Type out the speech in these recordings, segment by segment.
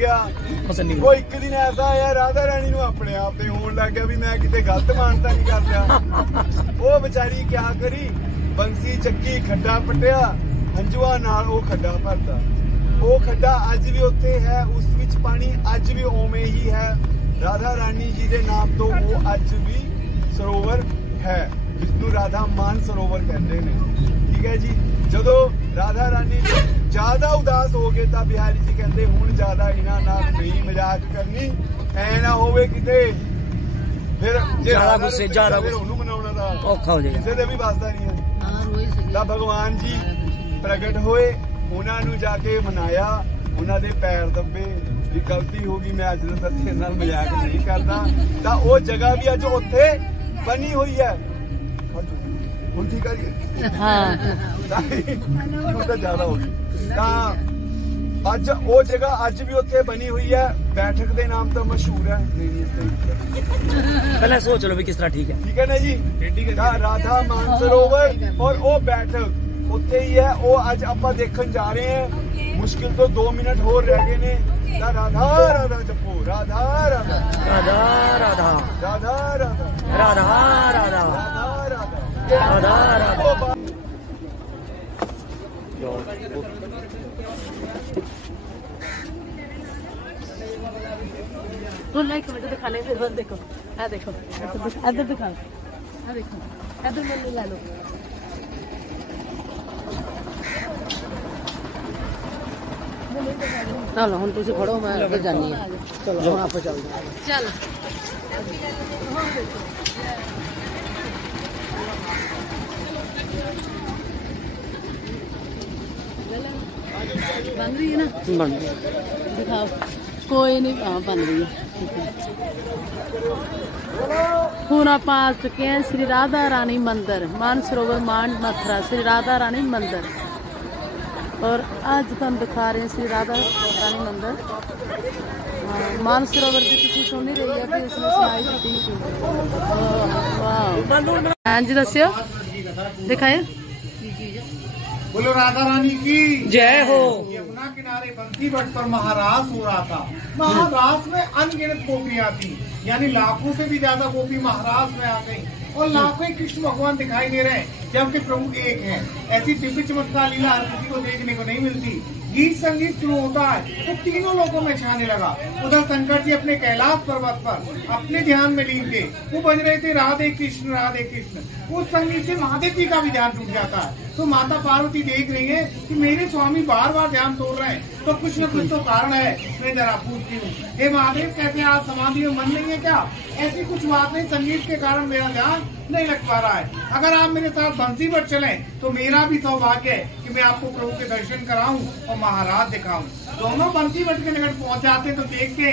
गया। वो एक दिन ऐसा आया राधा रानी अपने आप ते होने लग गया भी मैं किते गलत मानता नहीं कर लिया। वो बेचारी क्या करी, बंसी चक्की, खड्डा पटिया, हंजुआ नाल वो खड्डा भरता। वो खड्डा अज भी उत्थे है, उस विच पानी अज भी उवें ही है। राधा रानी जी के नाम तो वो अज भी सरोवर है, जिसनू राधा मान सरोवर कहते हैं। ठीक है जी। जदों राधा रानी ज्यादा उदास हो गए तो बिहारी जी कहते हुण ज्यादा इन्हां नाल नहीं मजाक करनी, ऐ ना होवे किते फिर ज्यादा गुस्से ज्यादा ओनू मनाउणा दा औखा हो जाएगा, किसे दे भी वास्ता नहीं है। तां भगवान जी प्रगट होए, उन्हां नू जाके मनाया, उन्हां दे पैर दबे भी गलती होगी, मैं अज तक तेरे नाल मजाक नहीं करदा। तां वो जगह भी अज उत्थे बनी हुई है। ठीक है ज्यादा होगी अज वो जगह अज भी उत्थे बनी हुई है, बैठक के नाम तो मशहूर है। पहले सोच लो भी किस तरह। ठीक है ना जी। राधा मानसरोवर और वो बैठक उत्थे ही है। वो अज आपां देखण जा रहे हैं। मुश्किल तो 2 मिनट होर रह गए ने। राधा राधा जपो, राधा राधा राधा राधा राधा राधा राधा राधा राधा राधा। लाइक दिखाने फिर देखो, देखो इधर दिखाओ, देखो इधर ले लो। चलो हम तुझे खड़ो, मैं उधर जानी है। चलो हम आप चल चल बन रही है ना, बन दिखाओ। कोई नहीं, बन रही है। ਹੁਣ ਆਪਾਂ आ चुके हैं श्री राधा रानी मंदिर, मानसरोवर मान मथुरा, श्री राधा रानी मंदिर। और आज तुम दिखा रहे हैं श्री राधा रानी मंदिर। मानसरोवर की तुम सुन ही रही है कि उसने सुनाई थी। हाँ जी दस्यो, दिखाए। बोलो राधा रानी की जय हो। यमुना किनारे बंसी बट पर महारास हो रहा था। महारास में अनगिनत गोपियां थी, यानी लाखों से भी ज्यादा गोपी महारास में आ गई और लाखों ही कृष्ण भगवान दिखाई दे रहे हैं, जबकि प्रभु एक है। ऐसी दिव्य चमत्कार लीला हर किसी को देखने को नहीं मिलती। गीत संगीत शुरू होता है तो तीनों लोगों में छाने लगा। उधर शंकर जी अपने कैलाश पर्वत पर अपने ध्यान में लीन थे, वो बज रहे थे राधे कृष्ण राधे कृष्ण। उस संगीत से महादेव जी का भी ध्यान टूट जाता है। तो माता पार्वती देख रही है कि मेरे स्वामी बार बार ध्यान तोड़ रहे हैं, तो कुछ न कुछ तो कारण है। मैं जरा पूछती हूँ, हे महादेव कहते हैं आज समाधि में मन नहीं है क्या? ऐसी कुछ बात नहीं, संगीत के कारण मेरा ध्यान नहीं लग पा रहा है। अगर आप मेरे साथ बंसी पर चलें तो मेरा भी सौभाग्य है कि मैं आपको प्रभु के दर्शन कराऊं और महाराज दिखाऊं। दोनों बंसी बट के निकट पहुंच जाते तो देखते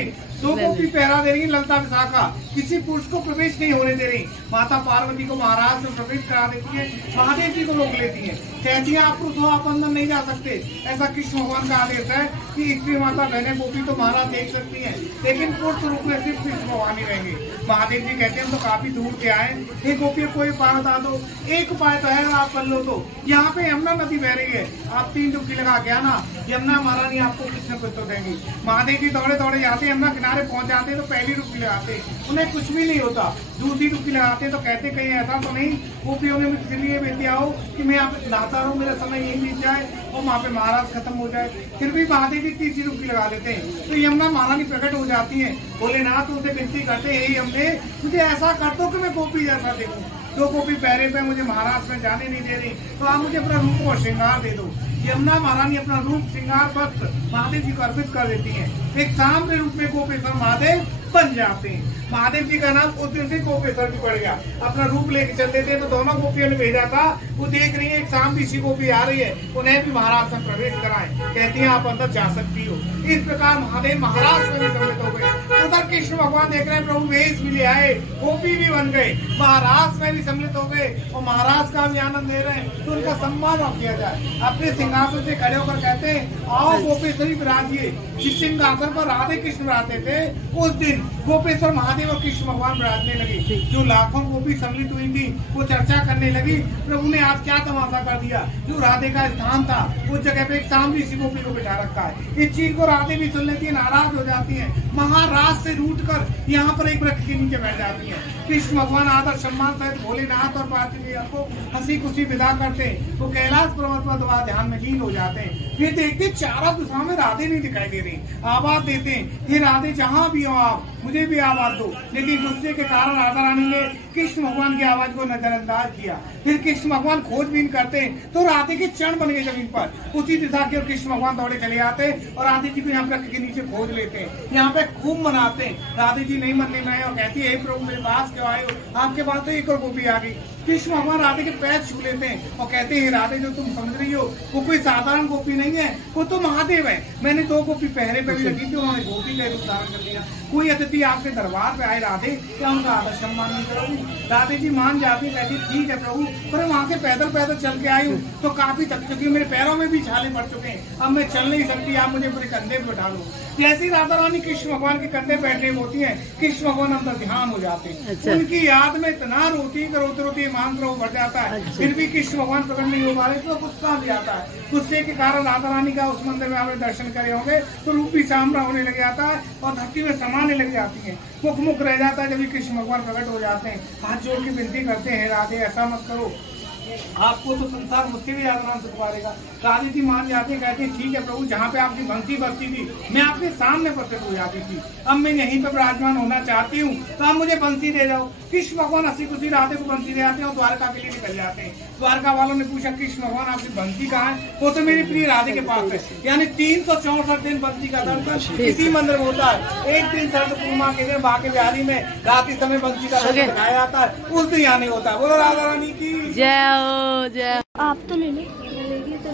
दो गोपी पहरा दे रही ललता विशाखा, किसी पुरुष को प्रवेश नहीं होने दे रही। माता पार्वती को महाराज से प्रवेश करा देती है, महादेव जी को रोक लेती है, कहती है आप पुरुष हो, आप अंदर नहीं जा सकते। ऐसा कृष्ण भगवान का आदेश है कि स्त्री माता बहने गोपी तो महाराज देख सकती है, लेकिन पुरुष रूप में सिर्फ कृष्ण भगवान ही रहेंगे। महादेव जी कहते हैं हम तो काफी दूर से आए, हे गोपी कोई उपाय बता दो। एक उपाय तो है, आप कर लो। तो यहाँ पे यमुना नदी बह रही है, आप 3 डुबकी लगा के आना, यमुना महारानी आपको कुछ न कुछ तो देंगी। महादेव जी दौड़े दौड़े जाते, यमुना किनारे पहुंच जाते तो पहली डुबकी लगाते, उन्हें कुछ भी नहीं होता। दूसरी डुबकी लगाते तो कहते कहीं ऐसा तो नहीं गोपियों ने इसलिए बेटिया हो कि मैं यहाँ पे नहाता रहूँ, मेरा समय यही बीत जाए और वहाँ पे महाराज खत्म हो जाए। फिर भी महादेव जी तीसरी डुबकी लगा देते हैं तो यमुना महारानी प्रकट हो जाती है। भोलेनाथ उनसे विनती करते यही हमने, मुझे ऐसा कर दो कि मैं गोपी जैसा देखूं। 2 गोपी पैरे पे मुझे महाराज में जाने नहीं दे रही, तो आप मुझे अपना रूप और श्रृंगार दे दो। यमुना महारानी अपना रूप श्रृंगार वस्त्र महादेव जी को अर्पित कर देती है। एक सामने रूप में गोपेश्वर महादेव बन जाते हैं। महादेव जी का नाम उस दिन से गोपेश्वर भी पड़ गया। अपना रूप लेके चलते थे तो दोनों गोपियों ने भेजा था, वो देख रही है एक शाम ऋषि गोपी आ रही है, उन्हें भी महाराज में प्रवेश कराएं। कहती है आप अंदर जा सकती हो। इस प्रकार महादेव महाराज में सम्मिलित हो गए। इधर कृष्ण भगवान देख रहे हैं प्रभु वेश भी ले आए, गोपी भी बन गए, महाराज में भी सम्मिलित हो गए और महाराज का भी आनंद ले रहे हैं। तो उनका सम्मान और किया जाए। अपने सिंहासन से खड़े होकर कहते हैं आओ गोपेश्वरी विराजिए। जिस सिंहासन पर राधे कृष्ण विराजते थे उस दिन गोपेश्वर महादेव और कृष्ण भगवान विराजने लगे। जो लाखों गोपी सम्मिलित हुई थी वो चर्चा करने लगी प्रभु ने आज क्या तमाशा कर दिया। जो राधे का स्थान था उस जगह पे एक सांवली सी गोपी को बिठा रखा है। इस चीज को राधे भी सुन लेती है, नाराज हो जाती है, महाराज से रूठ कर यहाँ पर एक वृक्ष के नीचे बैठ जाती है। कृष्ण भगवान आदर सम्मान सहित भोलेनाथ और पार्वती को हंसी खुशी विदा करते हैं। वो कैलाश पर्वत पर दबा ध्यान में लीन हो जाते हैं। फिर देखते चारों दिशाओं में राधे नहीं दिखाई दे रही। आवाज देते हैं हे राधे जहाँ भी हो आप मुझे भी आवाज दो। लेकिन गुस्से के कारण राधा रानी ने कृष्ण भगवान की आवाज को नजरअंदाज किया। फिर कृष्ण भगवान खोजबीन करते हैं तो राधे के चरण बन गए जमीन पर। उसी दिशा की ओर कृष्ण भगवान दौड़े चले आते हैं और राधे जी को यहाँ वृक्ष के नीचे खोज लेते हैं। यहाँ पे खूब मनाते हैं। राधे जी नहीं मनने में आए और कहती है हे प्रभु मेरे पास क्यों आए हो, आपके पास तो एक और गोपी आ गई। कृष्ण भगवान राधे के पैर छू लेते हैं और कहते हैं राधे जो तुम समझ रही हो वो कोई साधारण गोपी नहीं है, वो तो महादेव है। मैंने 2 गोपी पहरे पे भी रखी थी, उन्होंने गोपी का रूप धारण कर लिया। कोई अतिथि आपके दरबार पे आए राधे क्या उनका आदर सम्मान नहीं करोगी। राधे जी मान जाती कहती ठीक है प्रभु, पर वहाँ से पैदल पैदल चल के आई हूँ तो काफी थक चुकी हूँ, मेरे पैरों में भी छाले पड़ चुके हैं, अब मैं चल नहीं सकती, आप मुझे पूरे कंधे पे उठा लो। जैसी राधा रानी कृष्ण भगवान के कंधे बैठने होती है कृष्ण भगवान अंदर ध्यान हो जाते हैं। अच्छा। उनकी याद में इतना रोती रोते रोते मान बढ़ जाता है। अच्छा। फिर भी कृष्ण भगवान प्रकट नहीं हो पा रहे तो गुस्सा भी आता है। गुस्से के कारण राधा रानी का उस मंदिर में आपने दर्शन करे होंगे तो रूप भी सामना होने लग जाता है और धरती में समाने लग जाती है। मुख रह जाता है जब कृष्ण भगवान प्रकट हो जाते हैं। हाथ जोड़ के विनती करते हैं राधे ऐसा मत करो, आपको तो संसार मुझसे भी आराम से पुकारेगा। राधे जी मान जाते हैं कहते हैं ठीक है प्रभु, जहाँ पे आपकी बंसी बजती थी मैं आपके सामने प्रकट हो जाती थी, अब मैं यहीं पर विराजमान होना चाहती हूँ तो आप मुझे बंसी दे जाओ। कृष्ण भगवान हंसी खुशी राधे को बंसी दे आते हैं और द्वारका के लिए निकल जाते हैं। द्वारका वालों ने पूछा कृष्ण भगवान आपकी बंसी कहाँ है, वो तो मेरी प्रिय राधे के पास है। यानी 364 दिन बंसी का दर्शन इसी मंदिर में होता है। एक दिन शरद पूर्णिमा के दिन बांके बिहारी में रात इस समय बंसी का दर्शन दिखाया जाता है, उस दिन यहाँ नहीं होता है। बोलो राधा रानी की जय हो जय। आप तो ले लो, ले लिए तो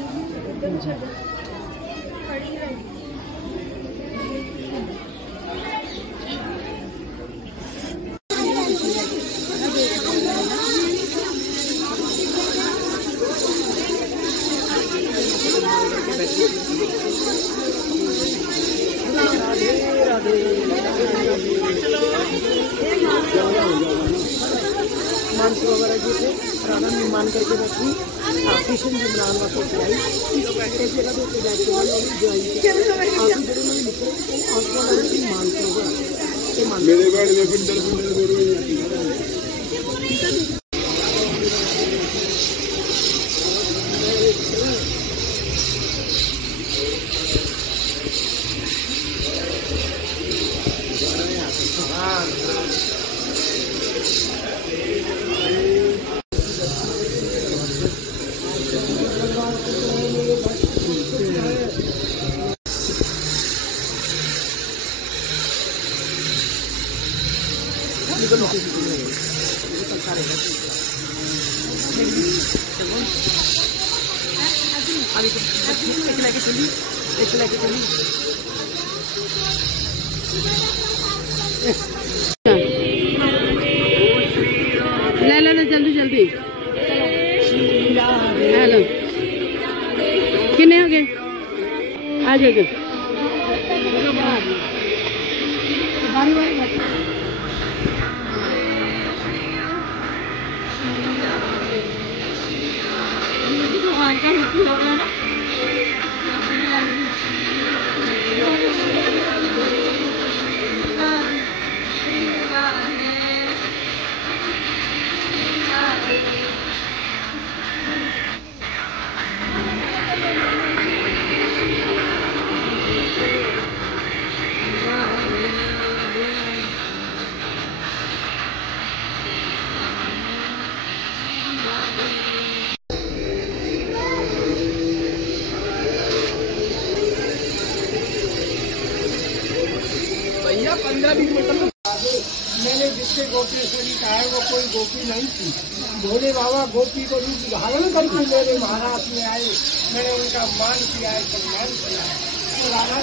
मानसरोवर जी थे राधा निर्माण करके रखी कृष्ण जी बनाने वास्ते चलाई इस जगह पे जाके मानसरोवर मेरे बारे में फिर ले लो ना जल्दी जल्दी। हेलो कितने हो गए आ जाओ। मैंने जिससे गोपेश्वरी कहा है वो कोई गोपी नहीं थी। भोले बाबा गोपी को रूप धारण करके मेरे महाराज में आए, मैंने उनका मान किया है, सम्मान किया है। तो राधा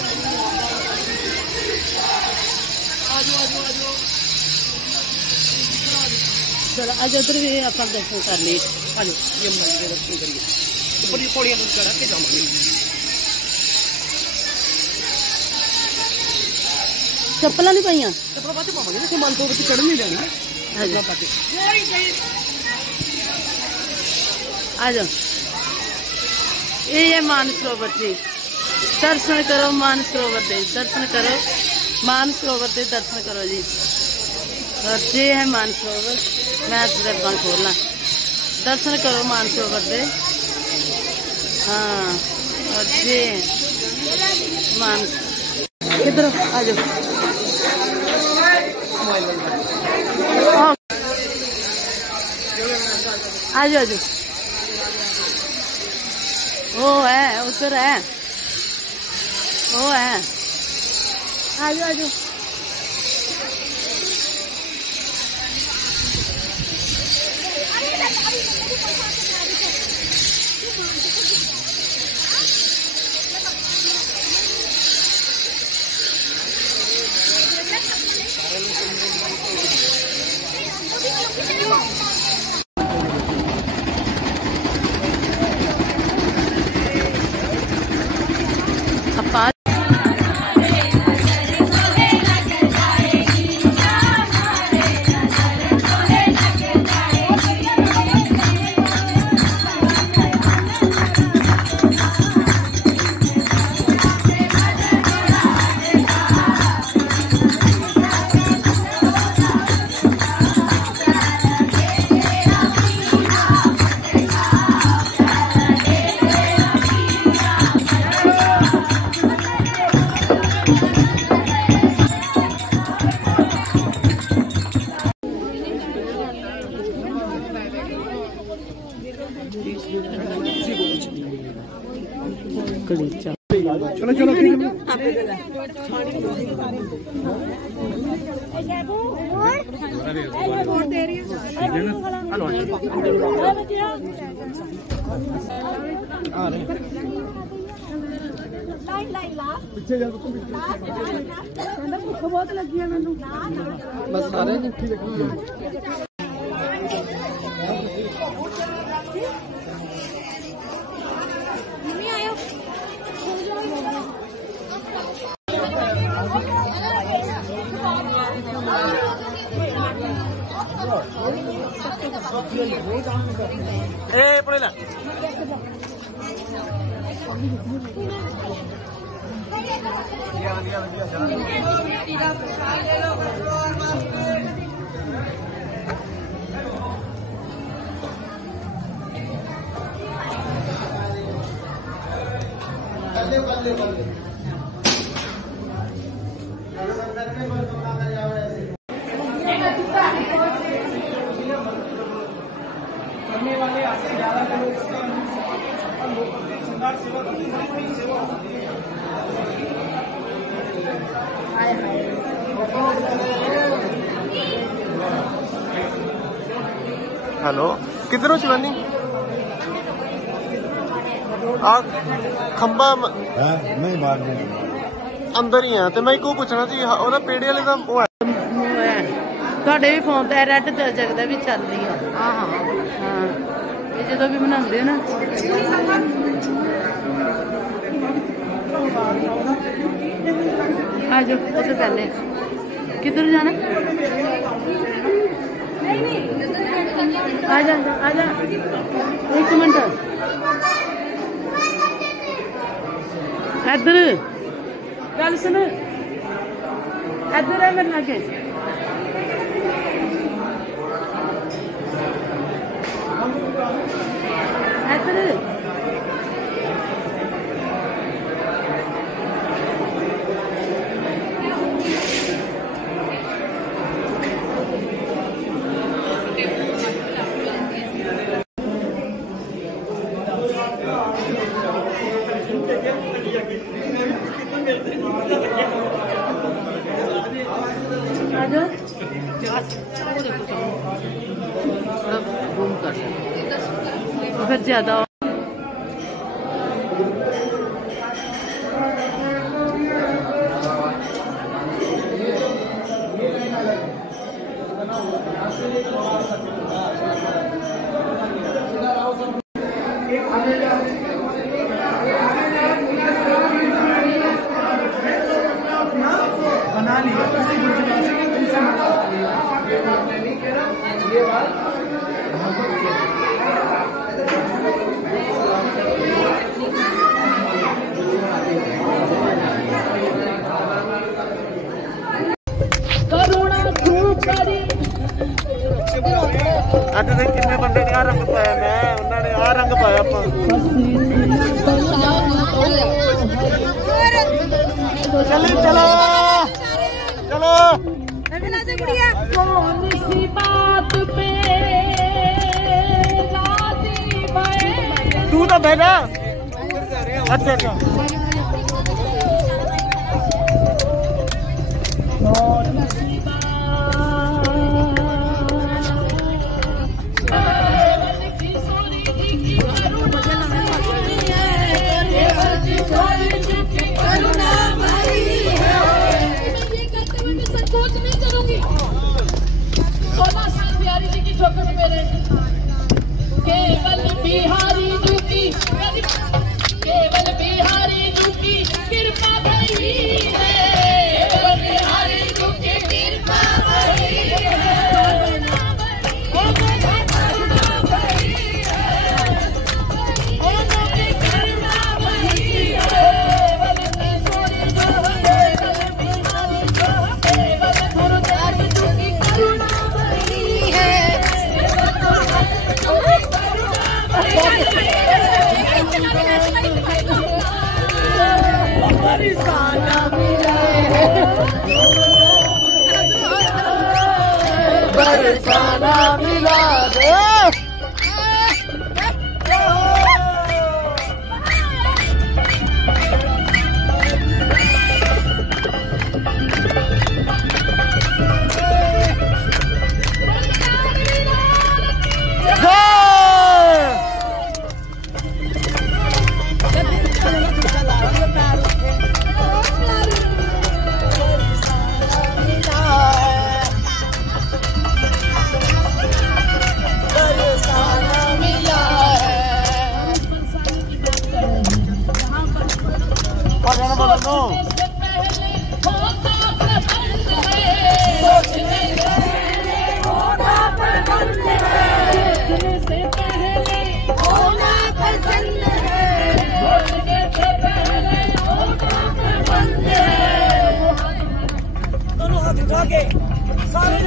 चलो आज उधर भी आप दर्शन कर लिए। आज यमुना जी के दर्शन करिए, ऊपर पौड़ियां चढ़ के जावांगे। चप्पल नहीं पाइया, चप्पल बाद पावांगे, मानपुर बच्चे चढ़ नहीं जाना। आ जाओ, ये मानसरोवर जी, दर्शन करो मानसरोवर दे, दर्शन करो मानसरोवर दे, दर्शन करो जी। और ये है मानसरोवर, मैं दरबार खोलना, दर्शन करो मानसरोवर दे। हाँ, और ये मान किधर आ जाओ, आ जाओ, वो है उधर है, वो है, आ जाओ, आ जाओ। चलो चलो पीछे जा, बहुत लगी है मैनू, बस सारे पड़ेगा। करने वाले आपसे ज्यादा लोग हेलो, किधर हो शिवानी? खंबा नहीं बाहर अंदर ही है। तो मैं को पूछना सी ਉਹਦਾ ਪੇੜੇ ਵਾਲੇ ਦਾ ਉਹ है ਤੁਹਾਡੇ ਵੀ ਫੋਨ ਤੇ ਰੈੱਡ ਜਗਦਾ ਵੀ ਚੱਲਦੀ ਆ। ਹਾਂ ਹਾਂ ਹਾਂ, ਇਹ ਜਦੋਂ ਵੀ ਬਣਾਉਂਦੇ ਹੋ ਨਾ आ जाओ, सबसे पहले किधर जाना? आजा आजा, एक मिनट इधर गल सुन, इधर है मेरे लागे। इधर फिर ज्यादा लिया उसी बुर्जुर्ग से कि तुमसे ये बात ਅੱਜ ਦੇ ਕਿੰਨੇ ਬੰਦੇ ਨੇ ਆ ਰੰਗ ਪਾਇਆ ਮੈਂ ਉਹਨਾਂ ਨੇ ਆ ਰੰਗ ਪਾਇਆ ਆਪਾਂ चलो चलो चलो कौन सी बात पे तू तो बैठा अच्छा अच्छा केवल बिहारी जी की कृपा भई है, केवल बिहारी जी की कृपा भई है, बरसाना मिला दे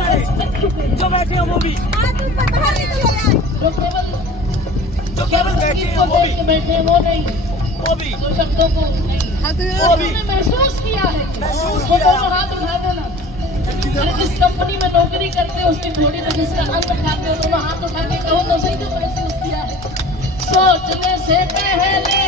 जो बैठे हो वो भी जो केवल बैठे हो वो भी शब्दों को वो भी महसूस किया है, वो दोनों हाथ उठा देना। जिस कंपनी में नौकरी करते हो उसकी घोड़ी में जिसका अंग उठाते हो दोनों हाथ उठा के कहो तो सही, जो महसूस किया है। सोचने से पहले